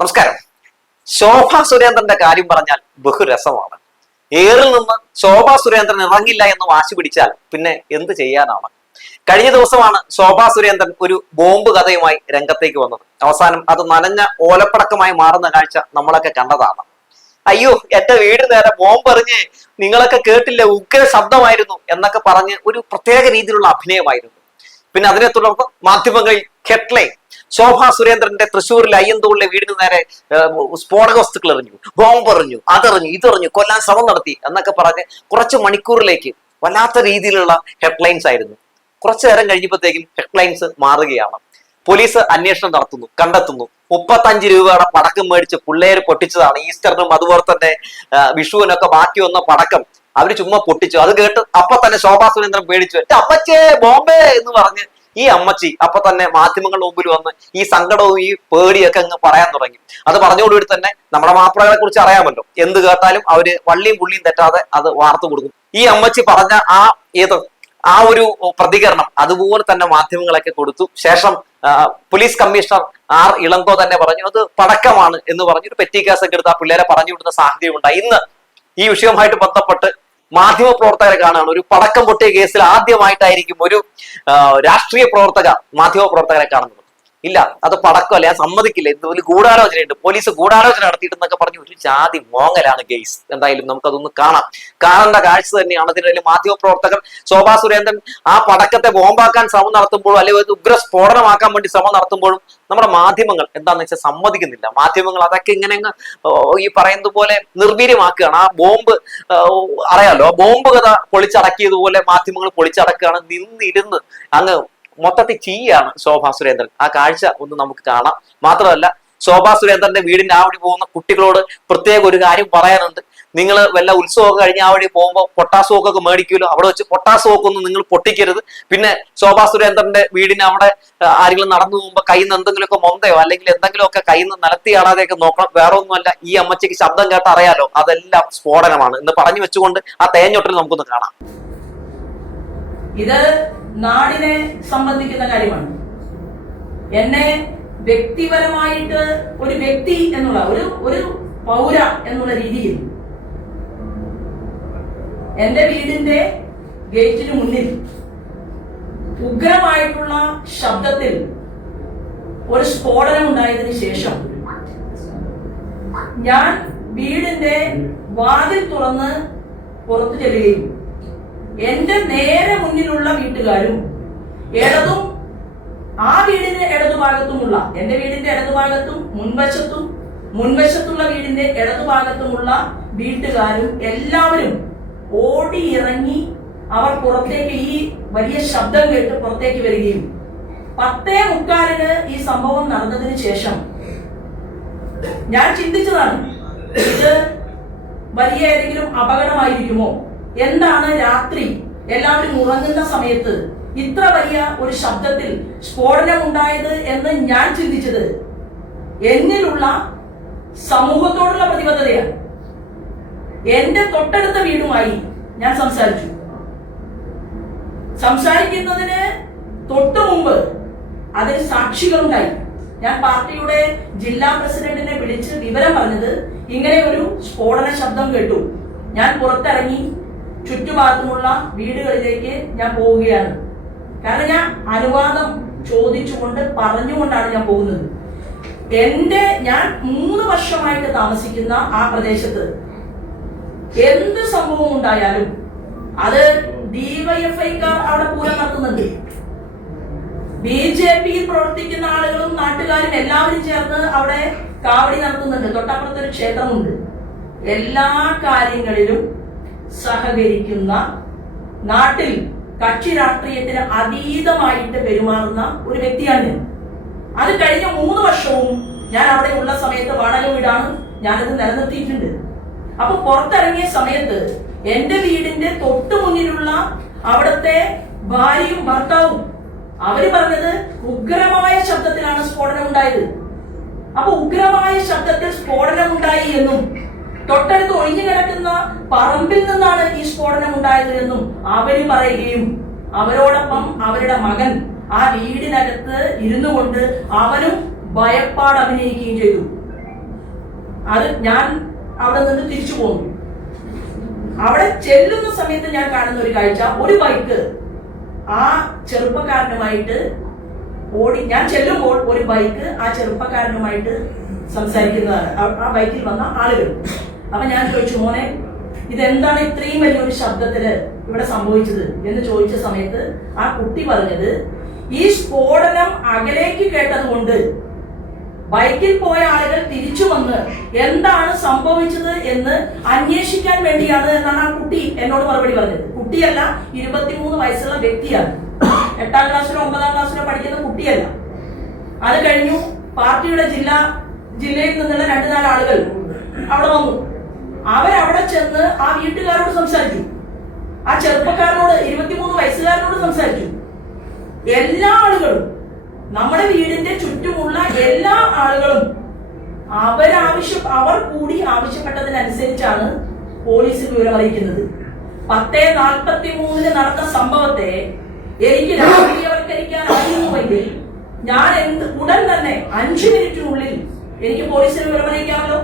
നമസ്കാരം. ശോഭ സുരേന്ദ്രന്റെ കാര്യം പറഞ്ഞാൽ ബഹുരസമാണ് ഏറിൽ നിന്ന് ശോഭ സുരേന്ദ്രൻ ഇറങ്ങില്ല എന്ന് വാശി പിടിച്ചാൽ പിന്നെ എന്ത് ചെയ്യാനാണ്? കഴിഞ്ഞ ദിവസമാണ് ശോഭ സുരേന്ദ്രൻ ഒരു ബോംബ് കഥയുമായി രംഗത്തേക്ക് വന്നത്. അവസാനം അത് നനഞ്ഞ ഓലപ്പടക്കമായി മാറുന്ന കാഴ്ച നമ്മളൊക്കെ കണ്ടതാണ്. അയ്യോ എന്റെ വീട് നേരെ ബോംബ് എറിഞ്ഞ് നിങ്ങളൊക്കെ കേട്ടില്ല? ഉഗ്ര ശബ്ദമായിരുന്നു എന്നൊക്കെ പറഞ്ഞ് ഒരു പ്രത്യേക രീതിയിലുള്ള അഭിനയമായിരുന്നു. പിന്നെ അതിനെ തുടർന്ന് മാധ്യമങ്ങളിൽ ഹെഡ്ലൈൻ ശോഭ സുരേന്ദ്രന്റെ തൃശ്ശൂരിൽ അയ്യന്തൂളിലെ വീടിന് നേരെ സ്ഫോടക വസ്തുക്കൾ എറിഞ്ഞു. ബോംബ് എറിഞ്ഞു അതെറിഞ്ഞു ഇതെറിഞ്ഞു കൊല്ലാൻ ശ്രമം നടത്തി എന്നൊക്കെ പറഞ്ഞ് കുറച്ച് മണിക്കൂറിലേക്ക് വല്ലാത്ത രീതിയിലുള്ള ഹെഡ്ലൈൻസ് ആയിരുന്നു. കുറച്ചു നേരം കഴിഞ്ഞപ്പോഴത്തേക്കും ഹെഡ്ലൈൻസ് മാറുകയാണ്. പോലീസ് അന്വേഷണം നടത്തുന്നു കണ്ടെത്തുന്നു. മുപ്പത്തഞ്ച് രൂപയുടെ പടക്കം മേടിച്ച് പിള്ളേര് പൊട്ടിച്ചതാണ്. ഈസ്റ്ററിനും അതുപോലെ തന്നെ വിഷുവിനൊക്കെ ബാക്കി വന്ന പടക്കം അവർ ചുമ്മാ പൊട്ടിച്ചു. അത് കേട്ട് അപ്പൊ തന്നെ ശോഭാ സുരേന്ദ്രൻ പേടിച്ചു "എന്റെ അമ്മച്ചേ ബോംബെ എന്ന് പറഞ്ഞ് ഈ അമ്മച്ചി അപ്പൊ തന്നെ മാധ്യമങ്ങളുടെ മുമ്പിൽ വന്ന് ഈ സങ്കടവും ഈ പേടിയൊക്കെ അങ്ങ് പറയാൻ തുടങ്ങി. അത് പറഞ്ഞുകൊണ്ടു തന്നെ നമ്മുടെ മാപ്പിളകളെ കുറിച്ച് അറിയാമല്ലോ. എന്ത് കേട്ടാലും അവർ വള്ളിയും പുള്ളിയും തെറ്റാതെ അത് വാർത്ത കൊടുക്കും. ഈ അമ്മച്ചി പറഞ്ഞ ആ ഏത് ആ ഒരു പ്രതികരണം അതുപോലെ തന്നെ മാധ്യമങ്ങളൊക്കെ കൊടുത്തു. ശേഷം പോലീസ് കമ്മീഷണർ ആർ ഇളങ്കോ തന്നെ പറഞ്ഞു അത് പടക്കമാണ് എന്ന് പറഞ്ഞു ഒരു പെറ്റി കേസൊക്കെ എടുത്ത് ആ പിള്ളേരെ പറഞ്ഞു വിടുന്ന സാഹചര്യം ഉണ്ടായി ഇന്ന് ഈ വിഷയവുമായിട്ട് ബന്ധപ്പെട്ട് മാധ്യമ പ്രവർത്തകരെ കാണുകയാണ് ഒരു പടക്കം പൊട്ടിയ കേസിൽ ആദ്യമായിട്ടായിരിക്കും ഒരു രാഷ്ട്രീയ പ്രവർത്തക മാധ്യമ പ്രവർത്തകരെ കാണുന്നത്. ഇല്ല അത് പടക്കമല്ല ഞാൻ സമ്മതിക്കില്ല. ഇത് ഒരു ഗൂഢാലോചനയുണ്ട്. പോലീസ് ഗൂഢാലോചന നടത്തിയിട്ടെന്നൊക്കെ പറഞ്ഞു ഒരു ജാതി മോങ്ങലാണ് ഗെയ്സ്. എന്തായാലും നമുക്കതൊന്ന് കാണാം. കാണേണ്ട കാഴ്ച തന്നെയാണ്. അതിനിടയിൽ മാധ്യമ പ്രവർത്തകർ ശോഭാ സുരേന്ദ്രൻ ആ പടക്കത്തെ ബോംബാക്കാൻ ശ്രമം നടത്തുമ്പോഴും അല്ലെങ്കിൽ ഒരു ഉഗ്ര സ്ഫോടനമാക്കാൻ വേണ്ടി ശ്രമം നടത്തുമ്പോഴും നമ്മുടെ മാധ്യമങ്ങൾ എന്താന്ന് വെച്ചാൽ സമ്മതിക്കുന്നില്ല. മാധ്യമങ്ങൾ അതൊക്കെ ഇങ്ങനെ ഈ പറയുന്നത് പോലെ നിർവീര്യമാക്കുകയാണ്. ആ ബോംബ് അറിയാലോ? ബോംബ് കഥ പൊളിച്ചടക്കിയതുപോലെ മാധ്യമങ്ങൾ പൊളിച്ചടക്കുകയാണ്. നിന്നിരുന്ന് അങ്ങ് മൊത്തത്തിൽ ചീയാണ് ശോഭാ സുരേന്ദ്രൻ. ആ കാഴ്ച ഒന്ന് നമുക്ക് കാണാം. മാത്രമല്ല ശോഭാ സുരേന്ദ്രന്റെ വീടിന്റെ ആ വഴി പോകുന്ന കുട്ടികളോട് പ്രത്യേക ഒരു കാര്യം പറയാനുണ്ട്. നിങ്ങൾ വല്ല ഉത്സവമൊക്കെ കഴിഞ്ഞ് ആ വഴി പോകുമ്പോൾ പൊട്ടാസ് ഒക്കെ മേടിക്കുമല്ലോ. അവിടെ വെച്ച് പൊട്ടാസോക്ക് ഒന്നും നിങ്ങൾ പൊട്ടിക്കരുത്. പിന്നെ ശോഭാ സുരേന്ദ്രന്റെ വീടിന് അവിടെ ആരെങ്കിലും നടന്നു പോകുമ്പോൾ കയ്യിൽ നിന്ന് എന്തെങ്കിലുമൊക്കെ മൊന്തയോ അല്ലെങ്കിൽ എന്തെങ്കിലുമൊക്കെ കയ്യിൽ നിന്ന് നിലത്തി കാണാതെയൊക്കെ നോക്കണം. വേറെ ഒന്നുമല്ല ഈ അമ്മച്ചയ്ക്ക് ശബ്ദം കേട്ട് അറിയാലോ അതെല്ലാം സ്ഫോടനമാണ് എന്ന് പറഞ്ഞു വെച്ചുകൊണ്ട് ആ തേഞ്ഞൊട്ടിൽ നമുക്കൊന്ന് കാണാം. ഇത് നാടിനെ സംബന്ധിക്കുന്ന കാര്യമാണ്. എന്നെ വ്യക്തിപരമായിട്ട് ഒരു വ്യക്തി എന്നുള്ള ഒരു ഒരു പൗര എന്നുള്ള രീതിയിൽ എന്റെ വീടിന്റെ ഗേറ്റിന് മുന്നിൽ ഉഗ്രമായിട്ടുള്ള ശബ്ദത്തിൽ ഒരു സ്ഫോടനം ഉണ്ടായതിനു ശേഷം ഞാൻ വീടിന്റെ വാതിൽ തുറന്ന് പുറത്തു ചെല്ലുകയും എന്റെ നേരെ മുന്നിലുള്ള വീട്ടുകാരും ഇടതും ആ വീടിന്റെ ഇടതുഭാഗത്തുമുള്ള എന്റെ വീടിന്റെ ഇടതുഭാഗത്തും മുൻവശത്തും മുൻവശത്തുള്ള വീടിന്റെ ഇടതുഭാഗത്തുമുള്ള വീട്ടുകാരും എല്ലാവരും ഓടി ഇറങ്ങി അവർ പുറത്തേക്ക് ഈ വലിയ ശബ്ദം കേട്ട് പുറത്തേക്ക് വരികയും പത്തേ മുക്കാലിന് ഈ സംഭവം നടന്നതിന് ശേഷം ഞാൻ ചിന്തിച്ചതാണ് ഇത് വലിയ ഏതെങ്കിലും അപകടമായിരിക്കുമോ? എന്താണ് രാത്രി? എല്ലാവരും ഉറങ്ങുന്ന സമയത്ത് ഇത്ര വലിയ ഒരു ശബ്ദത്തിൽ സ്ഫോടനം ഉണ്ടായത് എന്ന് ഞാൻ ചിന്തിച്ചത് എന്നിലുള്ള സമൂഹത്തോടുള്ള പ്രതിബദ്ധതയാണ്. എന്റെ തൊട്ടടുത്ത വീടുമായി ഞാൻ സംസാരിച്ചു. സംസാരിക്കുന്നതിന് തൊട്ടു മുമ്പ് അതിൽ സാക്ഷികളുണ്ടായി. ഞാൻ പാർട്ടിയുടെ ജില്ലാ പ്രസിഡന്റിനെ വിളിച്ച് വിവരം പറഞ്ഞത് ഇങ്ങനെ ഒരു സ്ഫോടന ശബ്ദം കേട്ടു. ഞാൻ പുറത്തിറങ്ങി ചുറ്റുഭാഗത്തുമുള്ള വീടുകളിലേക്ക് ഞാൻ പോവുകയാണ്. കാരണം ഞാൻ അനുവാദം ചോദിച്ചുകൊണ്ട് പറഞ്ഞുകൊണ്ടാണ് ഞാൻ പോകുന്നത്. എന്റെ ഞാൻ മൂന്ന് വർഷമായിട്ട് താമസിക്കുന്ന ആ പ്രദേശത്ത് എന്ത് സംഭവം ഉണ്ടായാലും അത് ഡിവൈഎഫ്ഐക്കാർ അവിടെ പൂരം നടത്തുന്നുണ്ട്. ബി ജെ പിയിൽ പ്രവർത്തിക്കുന്ന ആളുകളും നാട്ടുകാരും എല്ലാവരും ചേർന്ന് അവിടെ കാവടി നടത്തുന്നുണ്ട്. തൊട്ടപ്പുറത്തൊരു ക്ഷേത്രമുണ്ട്. എല്ലാ കാര്യങ്ങളിലും സഹകരിക്കുന്ന നാട്ടിൽ കക്ഷി രാഷ്ട്രീയത്തിന് അതീതമായിട്ട് പെരുമാറുന്ന ഒരു വ്യക്തിയാണ് ഞാൻ. അത് കഴിഞ്ഞ മൂന്ന് വർഷവും ഞാൻ അവിടെ ഉള്ള സമയത്ത് വാടക വീടാണ് ഞാനത് നിലനിർത്തിയിട്ടുണ്ട്. അപ്പൊ പുറത്തിറങ്ങിയ സമയത്ത് എന്റെ വീടിന്റെ തൊട്ടു മുന്നിലുള്ള അവിടുത്തെ ഭാര്യയും ഭർത്താവും അവർ പറഞ്ഞത് ഉഗ്രമായ ശബ്ദത്തിലാണ് സ്ഫോടനം ഉണ്ടായത് അപ്പൊ ഉഗ്രമായ ശബ്ദത്തിൽ സ്ഫോടനം ഉണ്ടായി എന്നും തൊട്ടടുത്ത് ഒഴിഞ്ഞു കിടക്കുന്ന പറമ്പിൽ നിന്നാണ് ഈ സ്ഫോടനം ഉണ്ടായത് എന്നും അവർ പറയുകയും അവരോടൊപ്പം അവരുടെ മകൻ ആ വീടിനകത്ത് ഇരുന്നു കൊണ്ട് അവനും ഭയപ്പാട് അഭിനയിക്കുകയും ചെയ്തു. അത് ഞാൻ അവിടെ നിന്ന് തിരിച്ചു പോന്നു അവിടെ ചെല്ലുന്ന സമയത്ത് ഞാൻ കാണുന്ന ഒരു കാഴ്ച. ഒരു ബൈക്ക് ആ ചെറുപ്പക്കാരനുമായിട്ട് ഓടി ഞാൻ ചെല്ലുമ്പോൾ ഒരു ബൈക്ക് ആ ചെറുപ്പക്കാരനുമായിട്ട് സംസാരിക്കുന്നതാണ്. ആ- ബൈക്കിൽ വന്ന ആളുകൾ. അപ്പൊ ഞാൻ ചോദിച്ചു മോനെ ഇതെന്താണ് ഇത്രയും വലിയൊരു ശബ്ദത്തിൽ ഇവിടെ സംഭവിച്ചത്? എന്ന് ചോദിച്ച സമയത്ത് ആ കുട്ടി പറഞ്ഞത് ഈ സ്ഫോടനം അകലേക്ക് കേട്ടതുകൊണ്ട് ബൈക്കിൽ പോയ ആളുകൾ തിരിച്ചു വന്ന് എന്താണ് സംഭവിച്ചത് എന്ന് അന്വേഷിക്കാൻ വേണ്ടിയാണ് എന്നാണ് ആ കുട്ടി എന്നോട് മറുപടി പറഞ്ഞത്. കുട്ടിയല്ല ഇരുപത്തിമൂന്ന് വയസ്സുള്ള വ്യക്തിയാണ്. എട്ടാം ക്ലാസ്സിലോ ഒമ്പതാം ക്ലാസ്സിലോ പഠിക്കുന്ന കുട്ടിയല്ല. അത് കഴിഞ്ഞു പാർട്ടിയുടെ ജില്ലാ ജില്ലയിൽ നിന്നുള്ള രണ്ടു നാല് ആളുകൾ അവിടെ വന്നു. അവരവിടെ ചെന്ന് ആ വീട്ടുകാരോട് സംസാരിച്ചു ആ ചെറുപ്പക്കാരനോട് ഇരുപത്തിമൂന്ന് വയസ്സുകാരനോട് സംസാരിച്ചു എല്ലാ ആളുകളും നമ്മുടെ വീടിന്റെ ചുറ്റുമുള്ള എല്ലാ ആളുകളും അവരാവശ്യം അവർ കൂടി ആവശ്യപ്പെട്ടതിനനുസരിച്ചാണ് പോലീസ് വിവരമറിയിക്കുന്നത് പത്തേ നാൽപ്പത്തി മൂന്നിന് നടന്ന സംഭവത്തെ എനിക്ക് രാഷ്ട്രീയവൽക്കരിക്കാൻ അറിയുന്നുവെങ്കിൽ ഞാൻ എന്ത് ഉടൻ തന്നെ അഞ്ചു മിനിറ്റിനുള്ളിൽ എനിക്ക് പോലീസിന് വിവരം അറിയിക്കാമല്ലോ.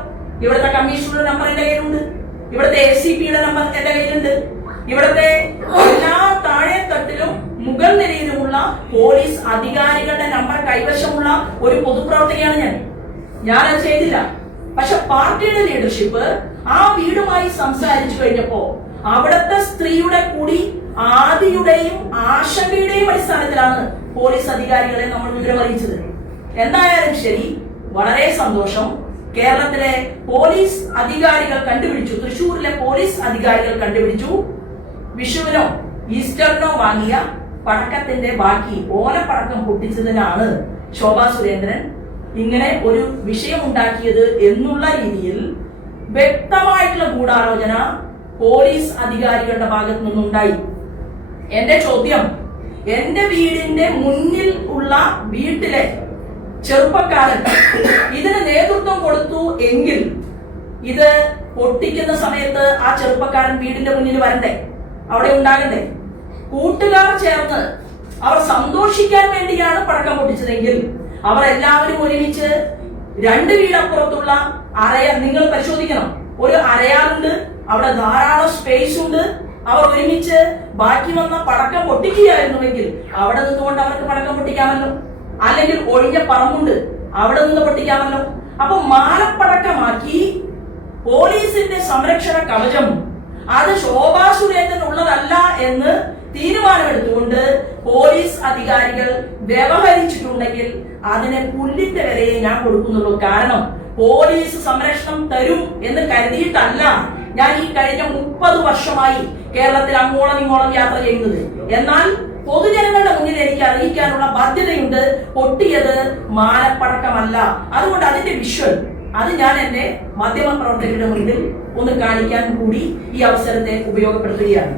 ഇവിടുത്തെ കമ്മീഷണറുടെ നമ്പർ എന്റെ കയ്യിലുണ്ട്. ഇവിടുത്തെ എ സി പിയുടെ നമ്പർ എന്റെ കയ്യിലുണ്ട്. ഇവിടുത്തെ എല്ലാ താഴെ തട്ടിലും മുകൾ നിലയിലുമുള്ള പോലീസ് അധികാരികളുടെ നമ്പർ കൈവശമുള്ള ഒരു പൊതുപ്രവർത്തകയാണ് ഞാൻ. ഞാൻ ഞാനത് ചെയ്തില്ല. പക്ഷെ പാർട്ടിയുടെ ലീഡർഷിപ്പ് ആ വീടുമായി സംസാരിച്ചു കഴിഞ്ഞപ്പോ അവിടുത്തെ സ്ത്രീയുടെ കൂടി ആദിയുടെയും ആശങ്കയുടെയും അടിസ്ഥാനത്തിലാണ് പോലീസ് അധികാരികളെ നമ്മൾ വിവരം അറിയിച്ചത് എന്തായാലും ശരി വളരെ സന്തോഷം. കേരളത്തിലെ പോലീസ് അധികാരികൾ കണ്ടുപിടിച്ചു. തൃശൂരിലെ പോലീസ് അധികാരികൾ കണ്ടുപിടിച്ചു. വിഷുവിനോ ഈസ്റ്ററിനോ വാങ്ങിയ പടക്കത്തിന്റെ ബാക്കി ഓലപ്പടക്കം പൊട്ടിച്ചതിനാണ് ശോഭാ സുരേന്ദ്രൻ ഇങ്ങനെ ഒരു വിഷയമുണ്ടാക്കിയത് എന്നുള്ള രീതിയിൽ വ്യക്തമായിട്ടുള്ള ഗൂഢാലോചന പോലീസ് അധികാരികളുടെ ഭാഗത്തു നിന്നുണ്ടായി. എന്റെ ചോദ്യം എന്റെ വീടിന്റെ മുന്നിൽ ഉള്ള വീട്ടിലെ ചെറുപ്പക്കാരൻ ഇതിന് നേതൃത്വം കൊടുത്തു എങ്കിൽ ഇത് പൊട്ടിക്കുന്ന സമയത്ത് ആ ചെറുപ്പക്കാരൻ വീടിന്റെ മുന്നിൽ വരണ്ടേ? അവിടെ ഉണ്ടാകണ്ടേ? കൂട്ടുകാർ ചേർന്ന് അവർ സന്തോഷിക്കാൻ വേണ്ടിയാണ് പടക്കം പൊട്ടിച്ചതെങ്കിൽ അവർ എല്ലാവരും ഒരുമിച്ച് രണ്ട് വീടപ്പുറത്തുള്ള അരയ നിങ്ങൾ പരിശോധിക്കണം. ഒരു അരയാറുണ്ട് അവിടെ ധാരാളം സ്പേസ് ഉണ്ട്. അവർ ഒരുമിച്ച് ബാക്കി വന്ന പടക്കം പൊട്ടിക്കുകയായിരുന്നുവെങ്കിൽ അവിടെ നിന്നുകൊണ്ട് അവർക്ക് പടക്കം പൊട്ടിക്കാമല്ലോ. അല്ലെങ്കിൽ ഒഴിഞ്ഞ പറമ്പുണ്ട്. അവിടെ നിന്ന് പൊട്ടിക്കാമല്ലോ. അപ്പൊ മാലപ്പടക്കമാക്കി പോലീസിന്റെ സംരക്ഷണ കവചം. അത് ശോഭാ സുരേന്ദ്രൻ ഉള്ളതല്ല എന്ന് തീരുമാനമെടുത്തുകൊണ്ട് പോലീസ് അധികാരികൾ വ്യവഹരിച്ചിട്ടുണ്ടെങ്കിൽ അതിനെ പുല്ലിന്റെ വിലയെ ഞാൻ കൊടുക്കുന്നുള്ളൂ. കാരണം പോലീസ് സംരക്ഷണം തരും എന്ന് കരുതിയിട്ടല്ല ഞാൻ ഈ കഴിഞ്ഞ മുപ്പത് വർഷമായി കേരളത്തിൽ അങ്ങോളം ഇങ്ങോളം യാത്ര ചെയ്യുന്നത്. എന്നാൽ പൊതുജനങ്ങളുടെ മുന്നിൽ എനിക്ക് അറിയിക്കാനുള്ള ബാധ്യതയുണ്ട്. പൊട്ടിയത് മാലപ്പടക്കമല്ല അതുകൊണ്ട് അതിന്റെ വിഷ്വൽ അത് ഞാൻ എന്റെ മാധ്യമ പ്രവർത്തകരുടെ മുന്നിൽ ഒന്ന് കാണിക്കാൻ കൂടി ഈ അവസരത്തെ ഉപയോഗപ്പെടുത്തുകയാണ്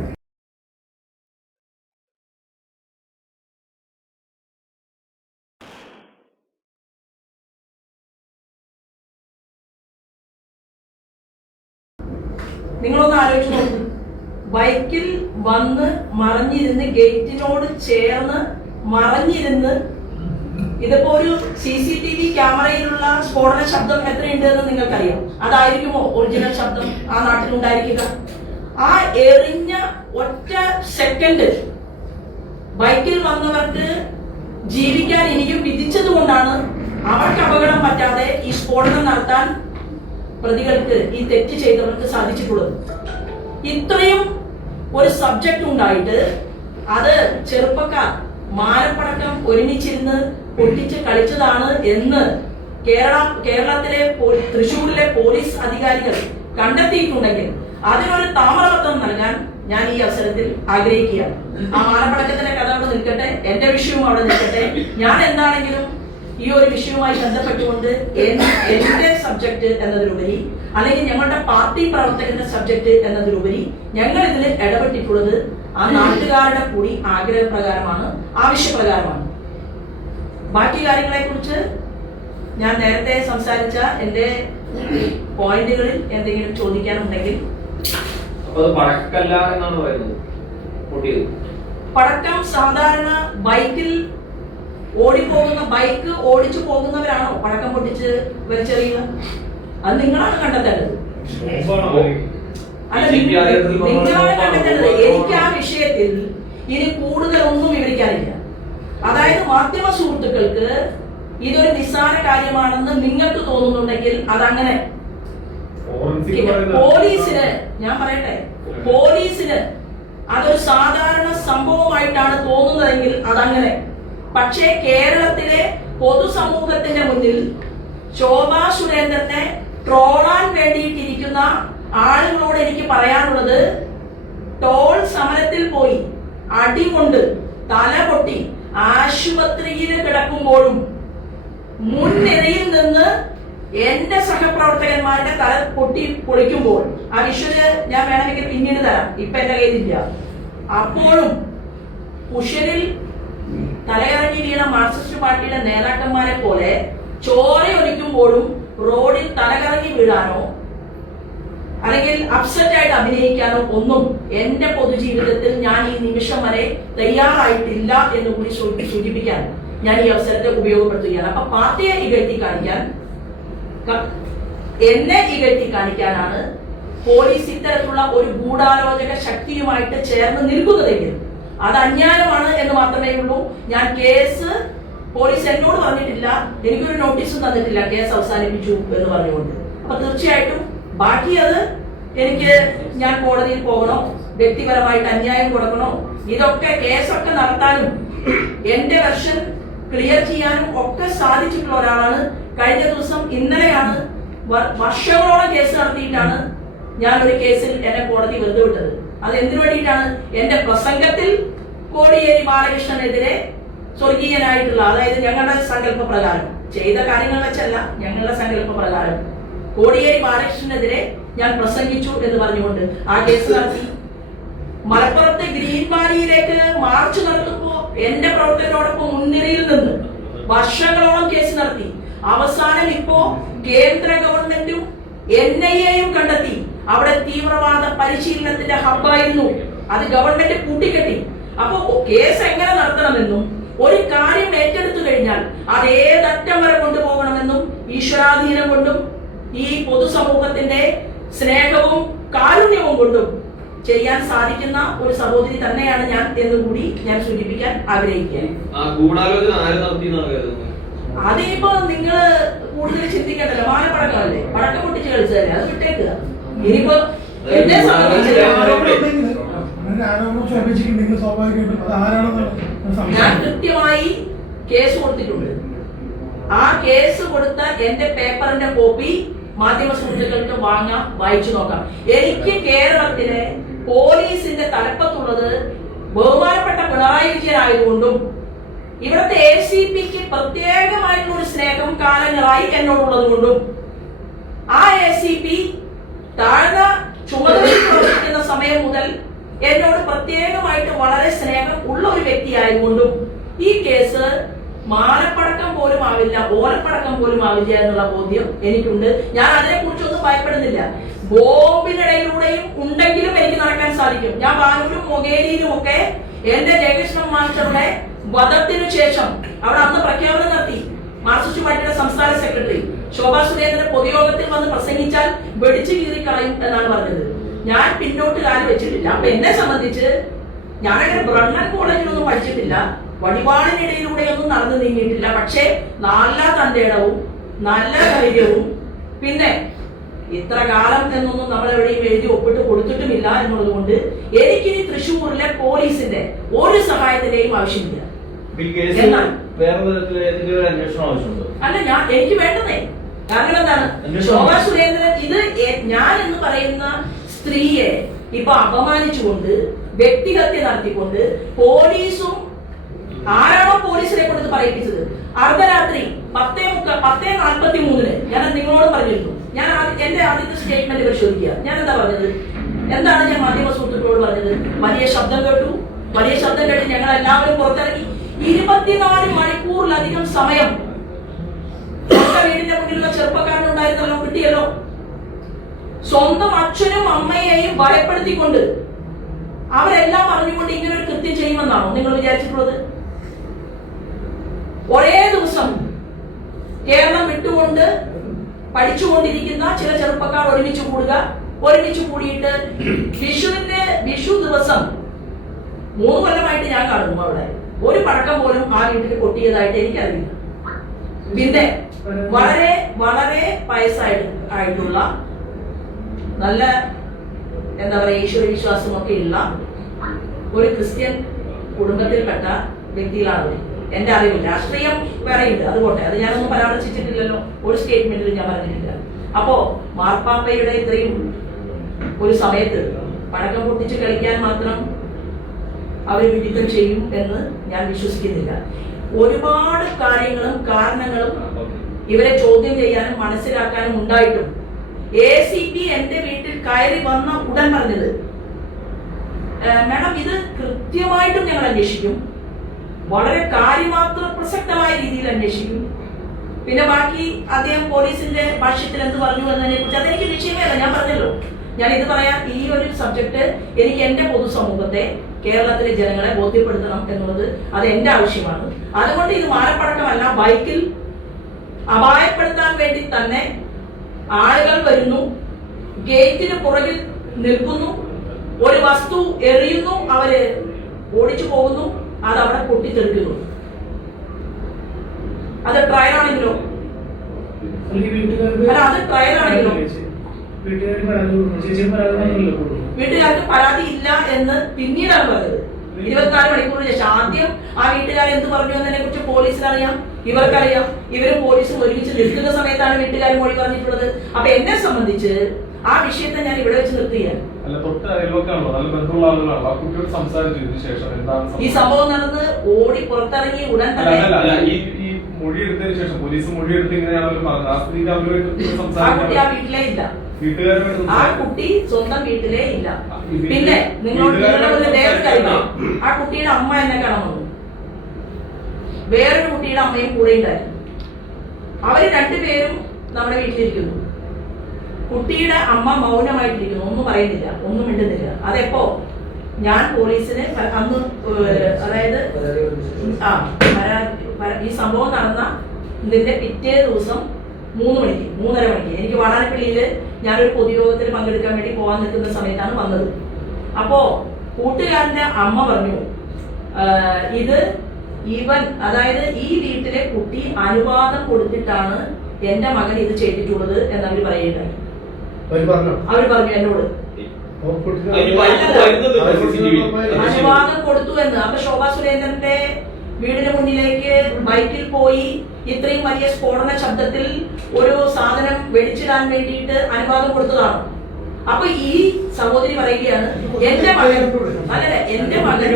നിങ്ങളൊന്ന് ആലോചിച്ച് നോക്കൂ ബൈക്കിൽ വന്ന് മറഞ്ഞിരുന്ന് ഗേറ്റിനോട് ചേർന്ന് മറിഞ്ഞിരുന്ന് ഇതിപ്പോ ഒരു സി സി ടി വി ക്യാമറയിലുള്ള സ്ഫോടന ശബ്ദം എത്രയുണ്ട് എന്ന് നിങ്ങൾക്കറിയാം. അതായിരിക്കുമോ ഒറിജിനൽ ശബ്ദം ആ നാട്ടിൽ ഉണ്ടായിരിക്കുക ആ എറിഞ്ഞ ഒറ്റ സെക്കൻഡ് ബൈക്കിൽ വന്നവർക്ക് ജീവിക്കാൻ ഇനിയും വിധിച്ചത് കൊണ്ടാണ് അവർക്ക് അപകടം പറ്റാതെ ഈ സ്ഫോടനം നടത്താൻ പ്രതികൾക്ക് ഈ തെറ്റ് ചെയ്തവർക്ക് സാധിച്ചിട്ടുള്ളത്. ഇത്രയും ഒരു സബ്ജക്റ്റ് ഉണ്ടായിട്ട് അത് ചെറുപ്പക്കാർ മാനപ്പടക്കം ഒരുമിച്ചിരുന്ന് പൊട്ടിച്ച് കളിച്ചതാണ് എന്ന് കേരള കേരളത്തിലെ തൃശൂരിലെ പോലീസ് അധികാരികൾ കണ്ടെത്തിയിട്ടുണ്ടെങ്കിൽ അതിനൊരു താമരപത്രം നൽകാൻ ഞാൻ ഈ അവസരത്തിൽ ആഗ്രഹിക്കുകയാണ്. ആ മാനപ്പടക്കത്തിന്റെ കഥ അവിടെ നിൽക്കട്ടെ എന്റെ വിഷയവും അവിടെ നിൽക്കട്ടെ. ഞാൻ എന്താണെങ്കിലും ഈ ഒരു വിഷയവുമായി ബന്ധപ്പെട്ടുകൊണ്ട് എന്റെ സബ്ജക്ട് എന്നതിലുപരി അല്ലെങ്കിൽ ഞങ്ങളുടെ പാർട്ടി പ്രവർത്തകന്റെ സബ്ജക്ട് എന്നതിലുപരി ഞങ്ങൾ ഇതിൽ ഇടപെട്ടിട്ടുള്ളത് ആ നാട്ടുകാരുടെ കൂടി ആഗ്രഹപ്രകാരമാണ് ആവശ്യപ്രകാരമാണ്. ബാക്കി കാര്യങ്ങളെ കുറിച്ച് ഞാൻ നേരത്തെ സംസാരിച്ച എന്റെ പോയിന്റുകളിൽ എന്തെങ്കിലും ചോദിക്കാനുണ്ടെങ്കിൽ. പടക്കം സാധാരണ ബൈക്കിൽ ഓടിപ്പോകുന്ന ബൈക്ക് ഓടിച്ചു പോകുന്നവരാണോ? പഴക്കം പൊട്ടിച്ച് വലിച്ചെറിയുന്നത് അത് നിങ്ങളാണ് കണ്ടെത്തേണ്ടത്. അല്ല നിങ്ങളാണ് കണ്ടെത്തേണ്ടത്. എനിക്ക് ആ വിഷയത്തിൽ ഇനി കൂടുതൽ ഒന്നും വിവരിക്കാനില്ല അതായത് മാധ്യമ സുഹൃത്തുക്കൾക്ക് ഇതൊരു നിസ്സാര കാര്യമാണെന്ന് നിങ്ങൾക്ക് തോന്നുന്നുണ്ടെങ്കിൽ അതങ്ങനെ. പോലീസിന് ഞാൻ പറയട്ടെ. പോലീസിന് അതൊരു സാധാരണ സംഭവമായിട്ടാണ് തോന്നുന്നതെങ്കിൽ അതങ്ങനെ. പക്ഷേ കേരളത്തിലെ പൊതുസമൂഹത്തിന്റെ മുന്നിൽ ശോഭാ സുരേന്ദ്രനെ ട്രോളാൻ വേണ്ടിയിട്ടിരിക്കുന്ന ആളുകളോട് എനിക്ക് പറയാനുള്ളത് ടോൾ സമരത്തിൽ പോയി അടികൊണ്ട് തല പൊട്ടി ആശുപത്രിയിൽ കിടക്കുമ്പോഴും മുൻനിരയിൽ നിന്ന് എന്റെ സഹപ്രവർത്തകന്മാരുടെ തല പൊട്ടി പൊളിക്കുമ്പോൾ ആ വിഷ്വൽ ഞാൻ വേണമെങ്കിൽ പിന്നീട് തരാം ഇപ്പൊ എന്റെ കയ്യിലില്ല. അപ്പോഴും കുഷനിൽ തലയിറങ്ങി വീണ മാർക്സിസ്റ്റ് പാർട്ടിയുടെ നേതാക്കന്മാരെ പോലെ ചോരയൊലിക്കുമ്പോഴും റോഡിൽ തലകറങ്ങി വീഴാനോ അല്ലെങ്കിൽ അപ്സെറ്റ് ആയിട്ട് അഭിനയിക്കാനോ ഒന്നും എന്റെ പൊതുജീവിതത്തിൽ ഞാൻ ഈ നിമിഷം വരെ തയ്യാറായിട്ടില്ല എന്ന് കൂടി സൂചിപ്പിക്കാൻ ഞാൻ ഈ അവസരത്തെ ഉപയോഗപ്പെടുത്തുകയാണ്. അപ്പൊ പാർട്ടിയെ ഇകഴ്ത്തി കാണിക്കാൻ എന്നെ ഇകഴ്ത്തി കാണിക്കാനാണ് പോലീസ് ഇത്തരത്തിലുള്ള ഒരു ഗൂഢാലോചക ശക്തിയുമായിട്ട് ചേർന്ന് നിൽക്കുന്നതെങ്കിൽ അത് അന്യായമാണ് എന്ന് മാത്രമേ ഉള്ളൂ. ഞാൻ കേസ് പോലീസ് എന്നോട് പറഞ്ഞിട്ടില്ല. എനിക്കൊരു നോട്ടീസും തന്നിട്ടില്ല. കേസ് അവസാനിപ്പിച്ചു എന്ന് പറഞ്ഞുകൊണ്ട്. അപ്പൊ തീർച്ചയായിട്ടും ബാക്കി അത് എനിക്ക് ഞാൻ കോടതിയിൽ പോകണോ. വ്യക്തിപരമായിട്ട് അന്യായം കൊടുക്കണോ. ഇതൊക്കെ കേസൊക്കെ നടത്താനും എന്റെ വെർഷൻ ക്ലിയർ ചെയ്യാനും ഒക്കെ സാധിച്ചിട്ടുള്ള ഒരാളാണ്. കഴിഞ്ഞ ദിവസം ഇന്നലെയാണ് വർഷങ്ങളോളം കേസ് നടത്തിയിട്ടാണ് ഞാൻ ഒരു കേസിൽ എന്നെ കോടതി വെറുതെ വിട്ടത്. അത് എന്തിനു വേണ്ടിയിട്ടാണ് എന്റെ പ്രസംഗത്തിൽ കോടിയേരി ബാലകൃഷ്ണനെതിരെ സ്വർഗീയനായിട്ടുള്ള അതായത് ഞങ്ങളുടെ സങ്കല്പ പ്രകാരം ചെയ്ത കാര്യങ്ങൾ വെച്ചല്ല ഞങ്ങളുടെ സങ്കല്പ പ്രകാരം കോടിയേരി ബാലകൃഷ്ണനെതിരെ ഞാൻ പ്രസംഗിച്ചു എന്ന് പറഞ്ഞുകൊണ്ട് ആ കേസ് നടത്തി. മലപ്പുറത്ത് ഗ്രീൻ വാലിയിലേക്ക് മാർച്ച് നടത്തുമ്പോ എന്റെ പ്രവർത്തകരോടൊപ്പം മുൻനിരയിൽ നിന്ന് വർഷങ്ങളോളം കേസ് നടത്തി. അവസാനം ഇപ്പോ കേന്ദ്ര ഗവൺമെന്റും എൻ ഐ എയും കണ്ടെത്തി. അവിടെ തീവ്രവാദ പരിശീലനത്തിന്റെ ഹബ്ബായിരുന്നു. അത് ഗവൺമെന്റ് കൂട്ടിക്കെട്ടി. അപ്പൊ കേസ് എങ്ങനെ നടത്തണമെന്നും ഒരു കാര്യം ഏറ്റെടുത്തു കഴിഞ്ഞാൽ അത് ഏതറ്റം വരെ കൊണ്ടുപോകണമെന്നും ഈശ്വരാധീനം കൊണ്ടും ഈ പൊതുസമൂഹത്തിന്റെ സ്നേഹവും കാരുണ്യവും കൊണ്ടും ചെയ്യാൻ സാധിക്കുന്ന ഒരു സഹോദരി തന്നെയാണ് ഞാൻ എന്ന് കൂടി ഞാൻ സൂചിപ്പിക്കാൻ ആഗ്രഹിക്കുകയാണ്. അതിനിപ്പോ നിങ്ങൾ കൂടുതൽ ചിന്തിക്കണ്ടല്ലോ. മാനപ്പടക്കമല്ലേ പടക്കം പൊട്ടിച്ച് കളിച്ചതല്ലേ? അത് വിട്ടേക്കുക ഇനിയിപ്പോ എന്നെ സംബന്ധിച്ച് അങ്ങനെ ആരോപണം ശോഭിച്ചിട്ടുണ്ടെങ്കിൽ സ്വാഭാവികമായിട്ടും അത് ആരാണെന്നാണ് ഞാൻ കൃത്യമായി കേസ് കൊടുത്തിട്ടുണ്ട്. ആ കേസ് കൊടുത്ത എന്റെ പേപ്പറിന്റെ കോപ്പി മാധ്യമ സുഹൃത്തുക്കൾക്ക് വാങ്ങാം വായിച്ചു നോക്കാം. എനിക്ക് കേരളത്തിലെ പോലീസിന്റെ തലപ്പത്തുള്ളത് ബഹുമാനപ്പെട്ട പിണറായി വിജയനായതുകൊണ്ടും ഇവിടുത്തെ എ സി പിക്ക് പ്രത്യേകമായിട്ടുള്ള ഒരു സ്നേഹം കാലങ്ങളായി എന്നോടുള്ളത് കൊണ്ടും ആ എ സി പി താഴ്ന്ന ചുമതലയിൽ പ്രവർത്തിക്കുന്ന സമയം മുതൽ എന്നോട് പ്രത്യേകമായിട്ട് വളരെ സ്നേഹം ഉള്ള ഒരു വ്യക്തിയായതുകൊണ്ടും ഈ കേസ് മാലപ്പടക്കം പോലും ആവില്ല ഓലപ്പടക്കം പോലും ആവില്ല എന്നുള്ള ബോധ്യം എനിക്കുണ്ട്. ഞാൻ അതിനെ കുറിച്ചൊന്നും ഭയപ്പെടുന്നില്ല. ബോംബിനിടയിലൂടെയും ഉണ്ടെങ്കിലും എനിക്ക് നടക്കാൻ സാധിക്കും. ഞാൻ ബാലൂരും മൊകേരിയിലും ഒക്കെ എന്റെ ജയകൃഷ്ണൻ മാസ്റ്ററുടെ വധത്തിനു ശേഷം അവിടെ അന്ന് പ്രഖ്യാപനം നടത്തി. മാർക്സിസ്റ്റ് പാർട്ടിയുടെ സംസ്ഥാന സെക്രട്ടറി ശോഭാ സുരേന്ദ്രൻ പൊതുയോഗത്തിൽ വന്ന് പ്രസംഗിച്ചാൽ വെടിച്ചു കളയും എന്നാണ് പറഞ്ഞത്. ഞാൻ പിന്നോട്ട് കാൽ വെച്ചിട്ടില്ല. അപ്പൊ എന്നെ സംബന്ധിച്ച് ഞാനങ്ങനെ ബ്രണ്ണൻ കോളേജിലൊന്നും പഠിച്ചിട്ടില്ല. വഴിപാടിനിടയിലൂടെയൊന്നും നടന്നു നീങ്ങിയിട്ടില്ല. പക്ഷേ നല്ല തന്റേടവും നല്ല ധൈര്യവും പിന്നെ ഇത്ര കാലം എന്നൊന്നും നമ്മൾ എവിടെയും എഴുതി ഒപ്പിട്ട് കൊടുത്തിട്ടുമില്ല എന്നുള്ളത് കൊണ്ട് എനിക്കിനി തൃശ്ശൂരിലെ പോലീസിന്റെ ഒരു സഹായത്തിന്റെയും ആവശ്യമില്ല. എന്നാൽ- വേറെ തരത്തിൽ ഏതെങ്കിലും ഒരു അന്വേഷണം ആവശ്യമുണ്ടോ? അല്ല ഞാൻ എനിക്ക് വേണ്ടതേ. കാരണം എന്താണ്. ശോഭാ സുരേന്ദ്രൻ ഇത് ഞാൻ എന്ന് പറയുന്ന സ്ത്രീയെ ഇപ്പൊ അപമാനിച്ചുകൊണ്ട് വ്യക്തിഹത്യ നടത്തിക്കൊണ്ട് പോലീസും ആരാണോ പോലീസിനെ കൊണ്ട് ഇത് പറയിപ്പിച്ചത്? അർദ്ധരാത്രി പത്തേ മുക്ക പത്തേ നാൽപ്പത്തി മൂന്നിന് ഞാൻ നിങ്ങളോട് പറഞ്ഞിരുന്നു. ഞാൻ എന്റെ ആദ്യത്തെ സ്റ്റേറ്റ്മെന്റ് പരിശോധിക്കുക. ഞാൻ എന്താ പറഞ്ഞത്? എന്താണ് ഞാൻ മാധ്യമ സുഹൃത്തുക്കളോട് പറഞ്ഞത്? വലിയ ശബ്ദം കേട്ടു. വലിയ ശബ്ദം കേട്ട് ഞങ്ങൾ എല്ലാവരും പുറത്തിറങ്ങി. ഇരുപത്തിനാല് മണിക്കൂറിലധികം സമയം വീടിന്റെ മുന്നിലുള്ള ചെറുപ്പക്കാരനുണ്ടായിരുന്നല്ലോ കിട്ടിയല്ലോ. സ്വന്തം അച്ഛനും അമ്മയെയും ഭയപ്പെടുത്തിക്കൊണ്ട് അവരെല്ലാം അറിഞ്ഞുകൊണ്ട് ഇങ്ങനെ ഒരു കൃത്യം ചെയ്യുമെന്നാണോ നിങ്ങൾ വിചാരിച്ചിട്ടുള്ളത്? ഒരേ ദിവസം കേരളം വിട്ടുകൊണ്ട് പഠിച്ചുകൊണ്ടിരിക്കുന്ന ചില ചെറുപ്പക്കാർ ഒരുമിച്ച് കൂടുക ഒരുമിച്ച് കൂടിയിട്ട് വിഷുവിന്റെ വിഷു ദിവസം മൂന്ന് കൊല്ലമായിട്ട് ഞാൻ കാണുന്നു അവിടെ. ഒരു പടക്കം പോലും ആ വീട്ടിൽ പൊട്ടിയതായിട്ട് എനിക്കറിയില്ല. പിന്നെ വളരെ വളരെ വയസ്സായിട്ട് ആയിട്ടുള്ള നല്ല എന്താ പറയുക ഈശ്വര വിശ്വാസമൊക്കെ ഉള്ള ഒരു ക്രിസ്ത്യൻ കുടുംബത്തിൽപ്പെട്ട വ്യക്തികളാണ് എന്റെ അറിവിൽ രാഷ്ട്രീയം വേറെയുണ്ട്. അതുകൊണ്ട് അത് ഞാനൊന്നും പരാമർശിച്ചിട്ടില്ലല്ലോ. ഒരു സ്റ്റേറ്റ്മെന്റിൽ ഞാൻ പറഞ്ഞിട്ടില്ല. അപ്പോ മാർപ്പാപ്പയുടെ ഇത്രയും ഒരു സമയത്ത് പടക്കം പൊട്ടിച്ച് കളിക്കാൻ മാത്രം അവർ വിഡിത്തം ചെയ്യും എന്ന് ഞാൻ വിശ്വസിക്കുന്നില്ല. ഒരുപാട് കാര്യങ്ങളും കാരണങ്ങളും ഇവരെ ചോദ്യം ചെയ്യാനും മനസ്സിലാക്കാനും ഉണ്ടായിട്ടും. എ സി പി എന്റെ വീട്ടിൽ കയറി വന്ന ഉടൻ പറഞ്ഞത് "ഏഹ് മാഡം ഇത് കൃത്യമായിട്ടും ഞങ്ങൾ അന്വേഷിക്കും. വളരെ കാര്യമാത്ര പ്രസക്തമായ രീതിയിൽ അന്വേഷിക്കും. പിന്നെ ബാക്കി അദ്ദേഹം പോലീസിന്റെ ഭാഷ്യത്തിൽ എന്ത് പറഞ്ഞു എന്നതിനെ കുറിച്ച് അതെനിക്ക് വിഷയമേ അല്ല ഞാൻ പറഞ്ഞല്ലോ. ഞാൻ ഇത് പറയാൻ ഈ ഒരു സബ്ജക്ട് എനിക്ക് എന്റെ പൊതുസമൂഹത്തെ കേരളത്തിലെ ജനങ്ങളെ ബോധ്യപ്പെടുത്തണം എന്നുള്ളത് അത് എന്റെ ആവശ്യമാണ്. അതുകൊണ്ട് ഇത് മാറപ്പെടണമല്ല ബൈക്കിൽ അപായപ്പെടുത്താൻ വേണ്ടി തന്നെ ആളുകൾ വരുന്നു ഗേറ്റിന് പുറകിൽ നിൽക്കുന്നു ഒരു വസ്തു എറിയുന്നു അവർ ഓടിച്ചു പോകുന്നു അത് അവിടെ പൊട്ടിത്തെറിക്കുന്നു. അത് ട്രയൽ ആണെങ്കിലോ? അല്ല അത് ട്രയൽ ആണെങ്കിലോ? വീട്ടുകാർ പരാതി കൊടുക്കണം ചേച്ചി പരാതി മാത്രമല്ലേ കൊടുക്കൂ? വീട്ടുകാർക്ക് പരാതി ഇല്ല എന്ന് പിന്നീടാണ് പറഞ്ഞത്. ഇരുപത്തിനാല് മണിക്കൂറിന് ശേഷം ആദ്യം ആ വീട്ടുകാർ എന്ത് പറഞ്ഞു എന്നതിനെ കുറിച്ച് പോലീസിനറിയാം ഇവർക്കറിയാം. ഇവരും പോലീസും ഒരുമിച്ച് നിൽക്കുന്ന സമയത്താണ് വീട്ടുകാർ മൊഴി പറഞ്ഞിട്ടുള്ളത്. അപ്പൊ എന്നെ സംബന്ധിച്ച് ആ വിഷയത്തെ ഞാൻ ഇവിടെ വെച്ച് എന്താണ് ഈ സംഭവം നടന്ന് ഓടി പുറത്തിറങ്ങി ഉടൻ തന്നെ അല്ല, അല്ല ഈ ഈ മൊഴി എടുത്തതിന് ശേഷം പോലീസ് മൊഴി എടുത്ത് ഇങ്ങനെയാണല്ലോ പറഞ്ഞത്. ആ സ്ത്രീ ആ വീട്ടിലേ ഇല്ല. ആ കുട്ടി സ്വന്തം വീട്ടിലേ ഇല്ല. പിന്നെ നിങ്ങളോട് നിങ്ങളുടെ ആ. കുട്ടിയുടെ അമ്മ എന്നെ കാണുന്നു വേറൊരു കുട്ടിയുടെ അമ്മയും കൂടെ ഉണ്ടായിരുന്നു. അവർ രണ്ടുപേരും നമ്മുടെ വീട്ടിലിരിക്കുന്നു. കുട്ടിയുടെ അമ്മ മൗനമായിട്ടിരിക്കുന്നു. ഒന്നും പറയുന്നില്ല. ഒന്നും മിണ്ടുന്നില്ല. അതെപ്പോ? ഞാൻ പോലീസിന് അന്ന് അതായത് ആ ഈ സംഭവം നടന്ന ഇതിന്റെ പിറ്റേ ദിവസം മൂന്ന് മണിക്ക് മൂന്നര മണിക്ക്. എനിക്ക് വാടാനപ്പള്ളിയിൽ ഞാനൊരു പൊതുയോഗത്തിൽ പങ്കെടുക്കാൻ വേണ്ടി പോകാൻ നിൽക്കുന്ന സമയത്താണ് വന്നത്. അപ്പോ കൂട്ടുകാരന്റെ അമ്മ പറഞ്ഞു "ആഹ് ഇത് ഇവൻ അതായത് ഈ വീട്ടിലെ കുട്ടി അനുവാദം കൊടുത്തിട്ടാണ് എന്റെ മകൻ ഇത് ചെയ്തിട്ടുള്ളത് എന്നവർ പറയുകയുണ്ടായി. അവർ പറഞ്ഞോ? അവർ പറഞ്ഞു എന്നോട്. അനുവാദം കൊടുത്തു എന്ന്. അപ്പൊ ശോഭാ സുരേന്ദ്രന്റെ വീടിന് മുന്നിലേക്ക് ബൈക്കിൽ പോയി ഇത്രയും വലിയ സ്ഫോടന ശബ്ദത്തിൽ ഒരു സാധനം വെടിച്ചിടാൻ വേണ്ടിയിട്ട് അനുവാദം കൊടുത്തതാണ്. അപ്പൊ ഈ സഹോദരി പറയുകയാണ് എന്റെ മകൻ അല്ലല്ല എന്റെ മകൻ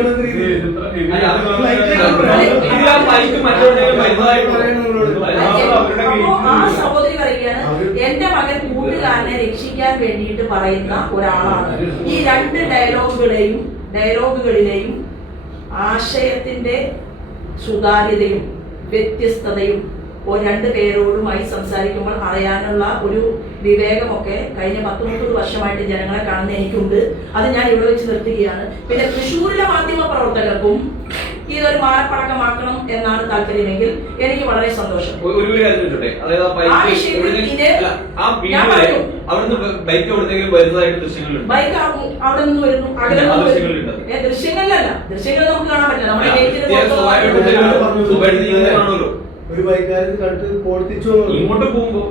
ആ സഹോദരി പറയുകയാണ് എന്റെ മകൻ കൂട്ടുകാരനെ രക്ഷിക്കാൻ വേണ്ടിയിട്ട് പറയുന്ന ഒരാളാണ്. ഈ രണ്ട് ഡയലോഗുകളെയും ഡയലോഗുകളിലെയും ആശയത്തിന്റെ സുതാര്യതയും വ്യത്യസ്തതയും രണ്ട് പേരോടുമായി സംസാരിക്കുമ്പോൾ അറിയാനുള്ള ഒരു വിവേകമൊക്കെ കഴിഞ്ഞ പത്ത് മുപ്പത് വർഷമായിട്ട് ജനങ്ങളെ കാണുന്ന എനിക്കുണ്ട്. അത് ഞാൻ ഇവിടെ വെച്ച് നിർത്തുകയാണ്. പിന്നെ തൃശ്ശൂരിലെ മാധ്യമ പ്രവർത്തകർക്കും ഇതൊരു മാനപ്പടക്കമാക്കണം എന്നാണ് താല്പര്യമെങ്കിൽ എനിക്ക് വളരെ സന്തോഷം. ഒരു ഒരു ബൈക്ക് ഇത് അവിടെ നിന്ന് വരുന്നു. ദൃശ്യങ്ങളിലല്ല. ദൃശ്യങ്ങൾ നമുക്ക് കാണാൻ പറ്റില്ല. നമ്മുടെ ഒരു കണ്ടിട്ട് പോർത്തിച്ചു ഇങ്ങോട്ട് പോകുമ്പോ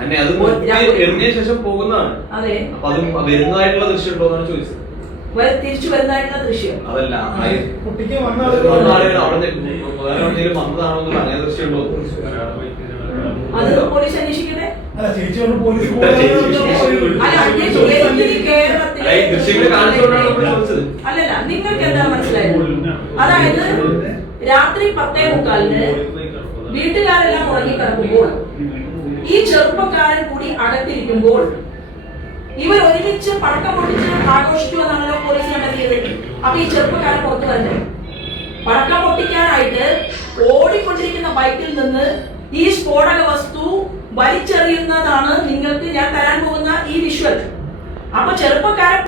അന്നെ അത് ഒരു- എറിഞ്ഞ ശേഷം പോകുന്നതാണ്. അതെ. അപ്പൊ അത് വരുന്നതായിട്ടുള്ള ദൃശ്യം ഉണ്ടോ എന്നാണ് ചോദിച്ചത്. തിരിച്ചു വരുന്നതായിട്ടുള്ള ദൃശ്യം. അതല്ല. കുട്ടിക്ക് അത് പോലീസ് നമ്മൾ അല്ലല്ല നിങ്ങൾക്ക് എന്താ മനസ്സിലായത്? അതായത് രാത്രി പത്തേ മുക്കാലിന് വീട്ടുകാരെല്ലാം ഉറങ്ങിക്കിടക്കുമ്പോൾ ഈ ചെറുപ്പക്കാരൻ കൂടി അകത്തിരിക്കുമ്പോൾ ഇവർ ഒരുമിച്ച് പടക്കം പൊട്ടിച്ച് ആഘോഷിച്ചു എന്നാണല്ലോ പോലീസ് കണ്ടെത്തിയത്. അപ്പൊ ഈ ചെറുപ്പക്കാരൻ പുറത്തു വരണ്ടേ? പടക്കം പൊട്ടിക്കാനായിട്ട് ഓടിക്കൊണ്ടിരിക്കുന്ന ബൈക്കിൽ നിന്ന് ഈ സ്ഫോടക വസ്തു വലിച്ചെറിയുന്നതാണ് നിങ്ങൾക്ക് ഞാൻ തരാൻ പോകുന്ന ഈ വിഷ്വൽ. അപ്പൊ ചെറുപ്പക്കാരൻ